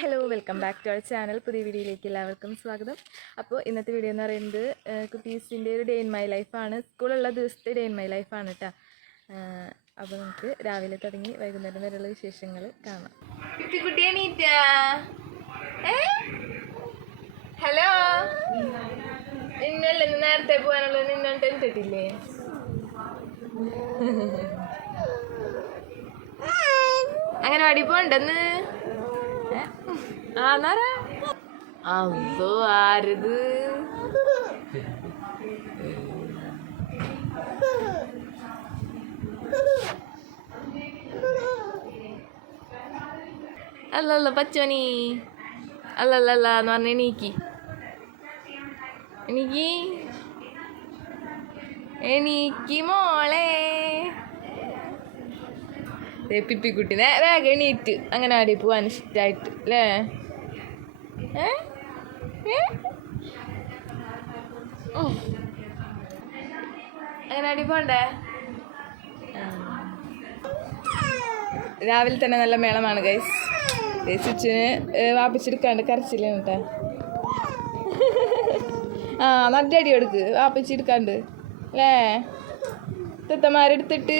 Hello welcome back to our channel പുതിയ വീഡിയോയിലേക്ക് എല്ലാവർക്കും സ്വാഗതം. അപ്പോൾ ഇന്നത്തെ വീഡിയോ എന്ന് പറയുന്നത് കുട്ടീസിന്റെ ഒരു ഡേ ഇൻ മൈ ലൈഫാണ് സ്കൂളുള്ള ദിവസത്തെ ഡേ ഇൻ മൈ ലൈഫാണ് കേട്ടോ അപ്പോൾ നമുക്ക് രാവിലെ തുടങ്ങി വൈകുന്നേരം വരെയുള്ള വിശേഷങ്ങൾ കാണാം. ഹലോ ഇന്നല്ലേ ഇന്ന് നേരത്തെ പോകാനുള്ളത് നിന്നെ ടെന്റിട്ടില്ലേ അങ്ങനെ വടി പോണ്ടെന്ന്? അതോ ആരത്? അല്ലല്ല പച്ചോനി അല്ലല്ലല്ല എന്ന് പറഞ്ഞ എനിക്ക് എനിക്ക് എനിക്ക് മോളെ. പിപ്പിക്കുട്ടിനെ വേഗം എണീറ്റ്. അങ്ങനെ ആടി പോവാൻ ഇഷ്ടമായിട്ട് അല്ലേ. അങ്ങനെ ആടി പോണ്ടേ? ആ. രാവിലെ തന്നെ നല്ല മേളമാണ് ഗൈസ് സ്വിച്ചിന് വാപ്പിച്ചെടുക്കാണ്ട് കരച്ചില്ല കേട്ടാ ആ നല്ല അടി എടുക്ക് വാപ്പിച്ചെടുക്കാണ്ട് അല്ലേ തെത്തമാരെടുത്തിട്ട്.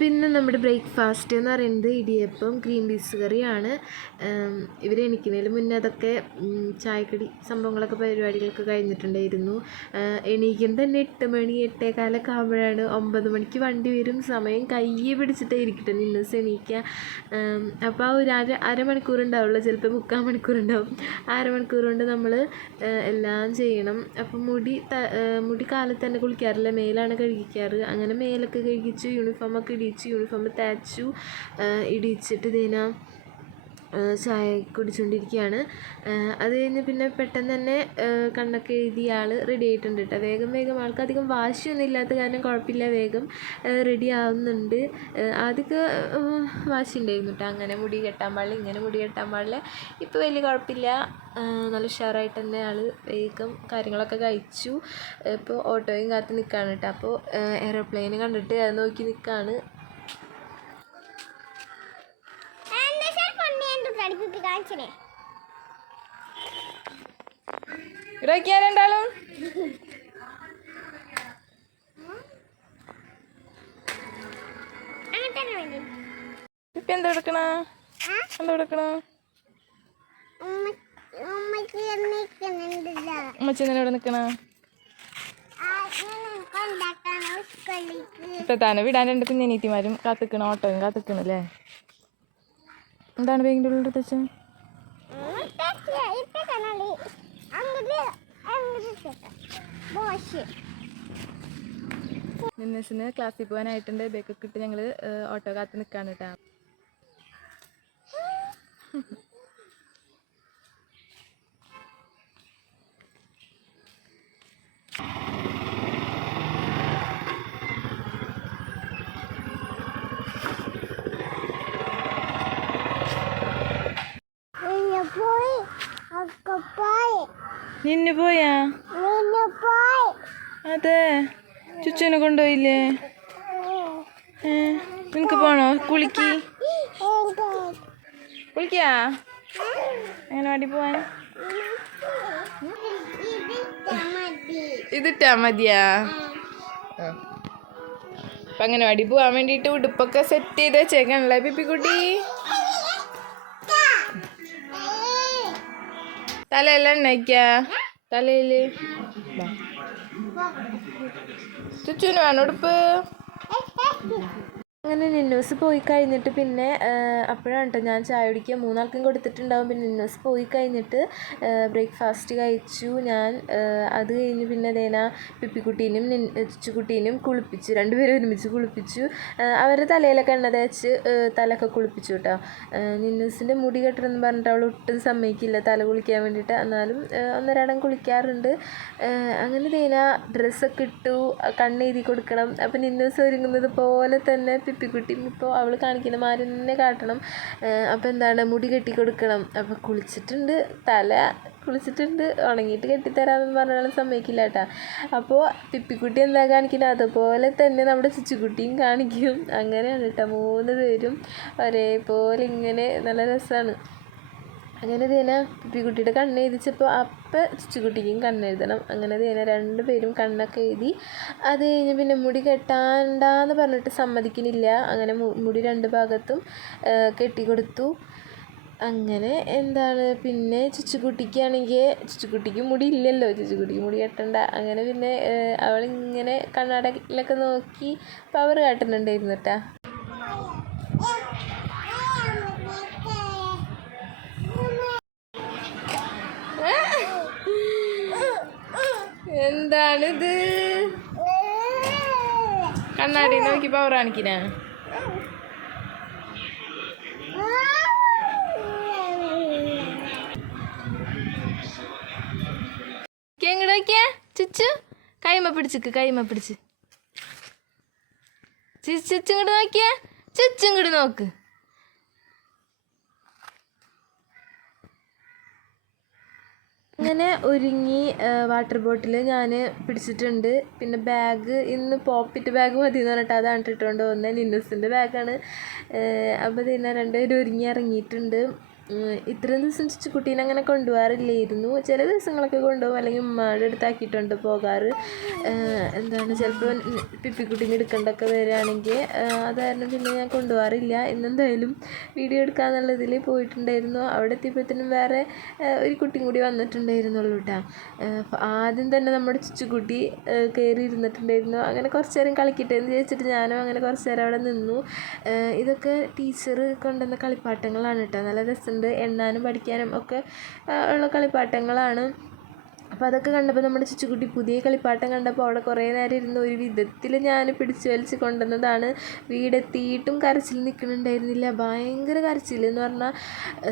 പിന്നെ നമ്മുടെ ബ്രേക്ക്ഫാസ്റ്റ് എന്ന് പറയുന്നത് ഇടിയപ്പം ഗ്രീൻ പീസ് കറിയാണ്. ഇവർ എണീക്കുന്നതിന് മുന്നേ അതൊക്കെ ചായക്കടി സംഭവങ്ങളൊക്കെ പരിപാടികളൊക്കെ കഴിഞ്ഞിട്ടുണ്ടായിരുന്നു. എണീക്കുന്നത് തന്നെ എട്ട് മണി എട്ടേകാലൊക്കെ ആകുമ്പോഴാണ് ഒമ്പത് മണിക്ക് വണ്ടി വരും. സമയം കയ്യെ പിടിച്ചിട്ടേ ഇരിക്കട്ടെ നിന്ന് എണീക്കുക അപ്പോൾ ആ ഒരു അര അരമണിക്കൂർ ഉണ്ടാവുള്ളൂ. ചിലപ്പോൾ മുക്കാൽ ആ അരമണിക്കൂർ കൊണ്ട് നമ്മൾ എല്ലാം ചെയ്യണം. അപ്പം മുടി മുടി കാലത്ത് തന്നെ കുളിക്കാറില്ല. മേലാണ് കഴുകിക്കാറ്. അങ്ങനെ മേലൊക്കെ കഴുകിച്ച് യൂണിഫോമൊക്കെ ഇടിച്ചു യൂണിഫോം തേച്ചു ഇടിച്ചിട്ട് ഇതിനാ ചായ കുടിച്ചുകൊണ്ടിരിക്കുകയാണ് അത് കഴിഞ്ഞ് പിന്നെ പെട്ടെന്ന് തന്നെ കണ്ണൊക്കെ എഴുതിയ ആൾ റെഡി ആയിട്ടുണ്ട് കേട്ടോ വേഗം വേഗം ആൾക്ക് അധികം വാശിയൊന്നും ഇല്ലാത്ത കാരണം കുഴപ്പമില്ല വേഗം റെഡി ആവുന്നുണ്ട്. ആദ്യമൊക്കെ വാശി ഉണ്ടായിരുന്നു കേട്ടോ അങ്ങനെ മുടി കെട്ടാൻ പാടില്ല ഇങ്ങനെ മുടി കെട്ടാൻ പാടില്ല. ഇപ്പോൾ വലിയ കുഴപ്പമില്ല. നല്ല ഉഷാറായിട്ട് തന്നെ ആൾ വേഗം കാര്യങ്ങളൊക്കെ കഴിച്ചു. ഇപ്പോൾ ഓട്ടോയും കാത്ത് നിൽക്കുകയാണ് കേട്ടോ അപ്പോൾ എയർപ്ലെയിൻ കണ്ടിട്ട് നോക്കി നിൽക്കുകയാണ് പഠിപ്പിച്ച് കാണിച്ചേ രണ്ടാളും? വേണ്ടി. ഇപ്പം എന്താ എടുക്കണ? എന്താ എടുക്കണ? ഉമ്മച്ചി എന്തിനാ ഇവിടെ ഇപ്പം തന്നെ വിടാൻ രണ്ട് കുഞ്ഞനീത്തിമാരും കാത്തിക്കണ ഓട്ടോയും കാത്തിക്കണ അല്ലേ എന്താണ് ബാങ്കിന്റെ ഉള്ളിൽ അങ്ങോട്ട് ബോഷ് മിന്നസിന് ക്ലാസ്സിൽ പോകാനായിട്ടുണ്ട്. ബേക്കൊക്കെ ഇട്ട് ഞങ്ങൾ ഓട്ടോ കാത്ത് നിൽക്കാണ് കേട്ടോ നിന്നെ പോയി ഒക്കെ പോയി നിന്നു പോയാ? അതെ. ചുച്ചുവിനെ കൊണ്ടുപോയില്ലേ? നിനക്ക് പോണോ? കുളിക്ക്? കുളിക്കാ? അങ്ങനെ വാടി പോവാൻ? ഇതിട്ടാ മതിയാ? അപ്പൊ അങ്ങനെ വാടി പോവാൻ വേണ്ടിട്ട് ഉടുപ്പൊക്കെ സെറ്റ് ചെയ്ത് വെച്ചേക്കാണല്ലേ പിപ്പിക്കുട്ടി? തലയെല്ലാം എണ്ണയ്ക്കാ? തലയിൽ? ചുച്ചുവിന് വേണം ഉടുപ്പ്. അങ്ങനെ നിന്നൂസ് പോയി കഴിഞ്ഞിട്ട് പിന്നെ അപ്പോഴാണ് കേട്ടോ ഞാൻ ചായ കുടിക്കുക. മൂന്നാൾക്കും കൊടുത്തിട്ടുണ്ടാവും. പിന്നെ നിന്നൂസ് പോയി കഴിഞ്ഞിട്ട് ബ്രേക്ക്ഫാസ്റ്റ് കഴിച്ചു. ഞാൻ അത് കഴിഞ്ഞ് പിന്നെ ദേന പിപ്പിക്കുട്ടീനും ചുച്ചുകുട്ടീനും കുളിപ്പിച്ചു. രണ്ടുപേരും ഒരുമിച്ച് കുളിപ്പിച്ചു. അവരുടെ തലയിലൊക്കെ എണ്ണ തേച്ച് തലൊക്കെ കുളിപ്പിച്ചു കേട്ടോ നിന്നൂസിന്റെ മുടി കെട്ടണമെന്ന് പറഞ്ഞിട്ട് അവൾ ഒട്ടും സമ്മതിക്കില്ല. തല കുളിക്കാൻ വേണ്ടിയിട്ട്. എന്നാലും ഒന്നരാടം കുളിക്കാറുണ്ട്. അങ്ങനെ ദേന ഡ്രസ്സൊക്കെ ഇട്ടു. കണ്ണെഴുതി കൊടുക്കണം. അപ്പം നിന്നൂസ് ഒരുങ്ങുന്നത് പോലെ തന്നെ പിപ്പിക്കുട്ടിയും ഇപ്പോൾ അവൾ കാണിക്കുന്ന മാതിരി തന്നെ കാട്ടണം അപ്പോൾ എന്താണ്? മുടി കെട്ടി കൊടുക്കണം. അപ്പോൾ കുളിച്ചിട്ടുണ്ട്. തല കുളിച്ചിട്ടുണ്ട്. ഉണങ്ങിയിട്ട് കെട്ടിത്തരാമെന്ന് പറഞ്ഞാലും സമ്മതിക്കില്ല കേട്ടാ. അപ്പോൾ പിപ്പിക്കുട്ടി എന്താ കാണിക്കുന്നത് അതുപോലെ തന്നെ നമ്മുടെ ചുച്ചുക്കുട്ടിയും കാണിക്കും. അങ്ങനെയാണ് കേട്ടോ. മൂന്ന് പേരും ഒരേപോലെ ഇങ്ങനെ നല്ല രസമാണ് അങ്ങനെ തേന പിപ്പിക്കുട്ടിയുടെ കണ്ണ് എഴുതിച്ചപ്പോൾ അപ്പം ചുച്ചുകുട്ടിക്കും കണ്ണെഴുതണം. അങ്ങനെ തേന രണ്ട് പേരും കണ്ണൊക്കെ എഴുതി അത് കഴിഞ്ഞ് പിന്നെ മുടി കെട്ടാണ്ടെന്ന് പറഞ്ഞിട്ട് സമ്മതിക്കുന്നില്ല. അങ്ങനെ മുടി രണ്ട് ഭാഗത്തും കെട്ടിക്കൊടുത്തു. അങ്ങനെ എന്താണ്? പിന്നെ ചുച്ചുകുട്ടിക്കാണെങ്കിൽ ചുച്ചുകുട്ടിക്ക് മുടി ഇല്ലല്ലോ. ചുച്ചുകുട്ടിക്ക് മുടി കെട്ടണ്ട. അങ്ങനെ പിന്നെ അവളിങ്ങനെ കണ്ണാടയിലൊക്കെ നോക്കി പവർ കാട്ടുന്നുണ്ടായിരുന്നു കേട്ടാ എന്താണിത്? കണ്ണാടി നോക്കി പവർ കാണിക്കിനാ. എങ്ങോട്ട് നോക്കിയാ. ചുച്ചു കൈമ പിടിച്ചിക്ക് കൈമ പിടിച്ച്. ചുച്ചു ഇങ്ങോട്ട് നോക്കിയാ. ചുച്ചു ഇങ്ങോട്ട് നോക്ക്. അങ്ങനെ ഒരുങ്ങി വാട്ടർ ബോട്ടിൽ ഞാൻ പിടിച്ചിട്ടുണ്ട്. പിന്നെ ബാഗ് ഇന്ന് പോപ്പിറ്റ് ബാഗ് മതി എന്ന് പറഞ്ഞിട്ട് അതാണ് ഇട്ടുകൊണ്ട് പോകുന്നത് നിന്നസിന്റെ ബാഗാണ് അപ്പോൾ പിന്നെ രണ്ടുപേരും ഒരുങ്ങി ഇറങ്ങിയിട്ടുണ്ട്. ഉം, ഇത്രയും ദിവസം ചുച്ചുക്കുട്ടീനെ അങ്ങനെ കൊണ്ടുപോകാറില്ലായിരുന്നു. ചില ദിവസങ്ങളൊക്കെ കൊണ്ടുപോകും. അല്ലെങ്കിൽ ഉമ്മയുടെ അടുത്താക്കിയിട്ടുണ്ട് പോകാറ്. എന്താണ് ചിലപ്പോൾ പിപ്പിക്കുട്ടീനെ എടുക്കേണ്ടൊക്കെ വരികയാണെങ്കിൽ അതായിരുന്നു പിന്നെ ഞാൻ കൊണ്ടുപോകാറില്ല. ഇന്നെന്തായാലും വീഡിയോ എടുക്കാന്നുള്ളതിൽ പോയിട്ടുണ്ടായിരുന്നു. അവിടെ എത്തിയപ്പോഴത്തേനും വേറെ ഒരു കുട്ടിയും കൂടി വന്നിട്ടുണ്ടായിരുന്നുള്ളൂ കേട്ടോ. ആദ്യം തന്നെ നമ്മുടെ ചുച്ചുക്കുട്ടി കയറി ഇരുന്നിട്ടുണ്ടായിരുന്നു. അങ്ങനെ കുറച്ച് നേരം കളിക്കട്ടെ എന്ന് ചോദിച്ചിട്ട് ഞാനും അങ്ങനെ കുറച്ച് നേരം അവിടെ നിന്നു. ഇതൊക്കെ ടീച്ചർ കൊണ്ടുവന്ന കളിപ്പാട്ടങ്ങളാണ് കേട്ടോ. നല്ല രസമുണ്ട് എണ്ണാനും പഠിക്കാനും ഒക്കെ ഉള്ള കളിപ്പാട്ടങ്ങളാണ്. അപ്പോൾ അതൊക്കെ കണ്ടപ്പോൾ നമ്മുടെ ചുച്ചുകുട്ടി പുതിയ കളിപ്പാട്ടം കണ്ടപ്പോൾ അവിടെ കുറേ നേരം ഇരുന്ന് ഒരു വിധത്തിൽ ഞാൻ പിടിച്ചു വലിച്ച് കൊണ്ടുവന്നതാണ്. വീടെത്തിയിട്ടും കരച്ചിൽ നിൽക്കുന്നുണ്ടായിരുന്നില്ല ഭയങ്കര കരച്ചിൽ എന്ന് പറഞ്ഞാൽ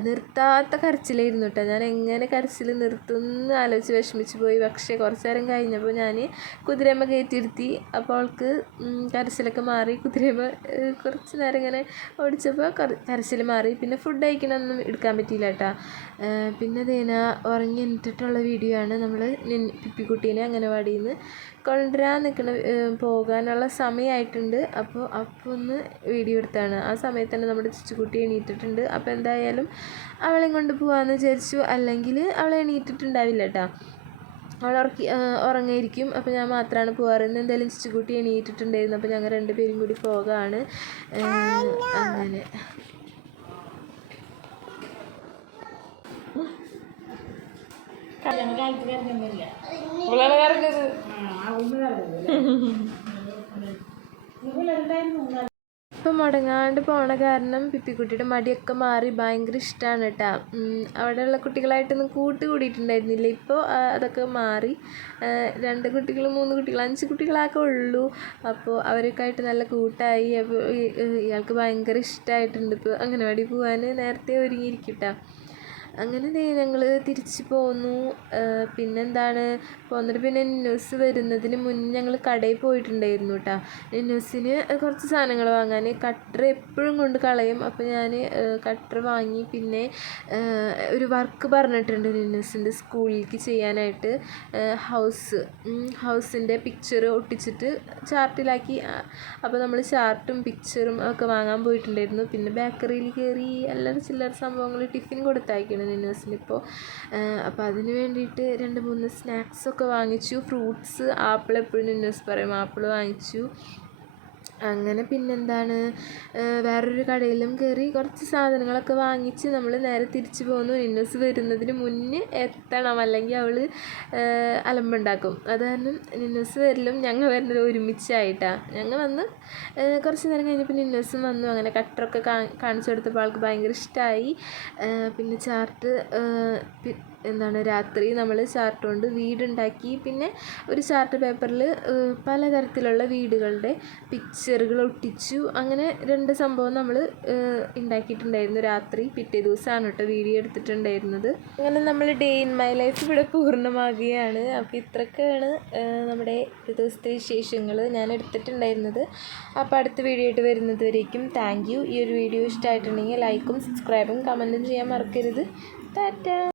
നിർത്താത്ത കരച്ചിലായിരുന്നു കേട്ടോ ഞാൻ എങ്ങനെ കരച്ചിൽ നിർത്തുമെന്ന് ആലോചിച്ച് വിഷമിച്ച് പോയി. പക്ഷേ കുറച്ച് നേരം കഴിഞ്ഞപ്പോൾ ഞാൻ കുതിരമ്മ കയറ്റിയിരുത്തി. അപ്പോൾ അവൾക്ക് കരച്ചിലൊക്കെ മാറി. കുതിരമ്മ കുറച്ച് നേരം ഇങ്ങനെ ഓടിച്ചപ്പോൾ കരച്ചിൽ മാറി. പിന്നെ ഫുഡ് കഴിക്കണമൊന്നും എടുക്കാൻ പറ്റിയില്ല കേട്ടോ പിന്നെ ദേന ഉറങ്ങി എന്നിട്ടുള്ള വീഡിയോ ആണ്. നമ്മൾ പിപ്പിക്കുട്ടീനെ അംഗനവാടിയിൽ നിന്ന് കൊണ്ടുവരാൻ നിൽക്കുന്ന പോകാനുള്ള സമയമായിട്ടുണ്ട് അപ്പോൾ അപ്പോൾ ഒന്ന് വീഡിയോ എടുത്താണ്. ആ സമയത്ത് തന്നെ നമ്മുടെ ചുച്ചുകുട്ടി എണീറ്റിട്ടുണ്ട്. അപ്പോൾ എന്തായാലും അവളെയും കൊണ്ട് പോകാമെന്ന് വിചാരിച്ചു. അല്ലെങ്കിൽ അവളെ എണീറ്റിട്ടുണ്ടാവില്ല കേട്ടോ അവൾ ഉറക്കി ഉറങ്ങിയിരിക്കും. അപ്പോൾ ഞാൻ മാത്രമാണ് പോകാറ് ഇന്ന് എന്തായാലും ചുച്ചുകുട്ടി എണീറ്റിട്ടുണ്ടായിരുന്നു. അപ്പോൾ ഞങ്ങൾ രണ്ടുപേരും കൂടി പോകാണ്. അങ്ങനെ. ഇപ്പം മുടങ്ങാണ്ട് പോണ കാരണം പിപ്പിക്കുട്ടിയുടെ മടിയൊക്കെ മാറി ഭയങ്കര ഇഷ്ടമാണ് കേട്ടോ അവിടെയുള്ള കുട്ടികളായിട്ടൊന്നും കൂട്ട് കൂടിയിട്ടുണ്ടായിരുന്നില്ല ഇപ്പോൾ അതൊക്കെ മാറി. രണ്ട് കുട്ടികൾ മൂന്ന് കുട്ടികൾ അഞ്ച് കുട്ടികളൊക്കെ ഉള്ളൂ. അപ്പോൾ അവരൊക്കെ ആയിട്ട് നല്ല കൂട്ടായി. അപ്പോൾ ഇയാൾക്ക് ഭയങ്കര ഇഷ്ടമായിട്ടുണ്ട് ഇപ്പോൾ അംഗനവാടി പോകാൻ നേരത്തെ ഒരുങ്ങിയിരിക്കും കേട്ടോ അങ്ങനെ ദേ ഞങ്ങൾ തിരിച്ച് പോന്നു. പിന്നെന്താണ്? പോന്നിട്ട് പിന്നെ ന്യൂസ് വരുന്നതിന് മുന്നേ ഞങ്ങൾ കടയിൽ പോയിട്ടുണ്ടായിരുന്നു കേട്ടോ ന്യൂസിന് കുറച്ച് സാധനങ്ങൾ വാങ്ങാൻ കട്ടർ എപ്പോഴും കൊണ്ട് കളയും. അപ്പോൾ ഞാൻ കട്ടർ വാങ്ങി. പിന്നെ ഒരു വർക്ക് പറഞ്ഞിട്ടുണ്ട് ന്യൂസിന്റെ സ്കൂളിലേക്ക് ചെയ്യാനായിട്ട്. ഹൗസ് ഹൗസിന്റെ പിക്ചർ ഒട്ടിച്ചിട്ട് ചാർട്ടിലാക്കി. അപ്പോൾ നമ്മൾ ചാർട്ടും പിക്ചറും ഒക്കെ വാങ്ങാൻ പോയിട്ടുണ്ടായിരുന്നു. പിന്നെ ബേക്കറിയിൽ കയറി എല്ലാവരും ചില്ലറ സംഭവങ്ങൾ ടിഫിൻ കൊടുത്തയക്കണം. നിന്നേഴ്സിനിപ്പോൾ അപ്പോൾ അതിന് വേണ്ടിയിട്ട് രണ്ട് മൂന്ന് സ്നാക്സൊക്കെ വാങ്ങിച്ചു. ഫ്രൂട്ട്സ് ആപ്പിൾ എപ്പോഴും ന്യൂസ് പറയും. ആപ്പിൾ വാങ്ങിച്ചു. അങ്ങനെ പിന്നെന്താണ് വേറൊരു കടയിലും കയറി കുറച്ച് സാധനങ്ങളൊക്കെ വാങ്ങിച്ച് നമ്മൾ നേരെ തിരിച്ചു പോന്നു നിന്നസ് വരുന്നതിന് മുന്നേ എത്തണം. അല്ലെങ്കിൽ അവൾ അലമ്പുണ്ടാക്കും. അത് കാരണം നിന്നസ് വരലും ഞങ്ങൾ വരുന്നത് ഒരുമിച്ചായിട്ടാണ് ഞങ്ങൾ വന്ന് കുറച്ച് നേരം കഴിഞ്ഞപ്പോൾ നിന്നസും വന്നു. അങ്ങനെ കട്ടറൊക്കെ കാണിച്ചു കൊടുത്തപ്പോൾ ആൾക്ക് ഭയങ്കര ഇഷ്ടമായി പിന്നെ ചാർട്ട് എന്താണ് രാത്രി നമ്മൾ ചാർട്ട് കൊണ്ട് വീടുണ്ടാക്കി. പിന്നെ ഒരു ചാർട്ട് പേപ്പറിൽ പലതരത്തിലുള്ള വീടുകളുടെ പിക്ചറുകൾ ഒട്ടിച്ചു. അങ്ങനെ രണ്ട് സംഭവം നമ്മൾ ഉണ്ടാക്കിയിട്ടുണ്ടായിരുന്നു രാത്രി. പിറ്റേ ദിവസമാണ് കേട്ടോ വീഡിയോ എടുത്തിട്ടുണ്ടായിരുന്നത്. അങ്ങനെ നമ്മൾ ഡേ ഇൻ മൈ ലൈഫ് ഇവിടെ പൂർണമാകുകയാണ്. അപ്പോൾ ഇത്രയൊക്കെയാണ് നമ്മുടെ ദിവസത്തെ വിശേഷങ്ങൾ ഞാൻ എടുത്തിട്ടുണ്ടായിരുന്നത്. അപ്പോൾ അടുത്ത വീഡിയോ ആയിട്ട് വരുന്നത് വരേക്കും. Thank you. ഈ ഒരു വീഡിയോ ഇഷ്ടമായിട്ടുണ്ടെങ്കിൽ ലൈക്കും സബ്സ്ക്രൈബും കമന്റും ചെയ്യാൻ മറക്കരുത്. ടാറ്റ!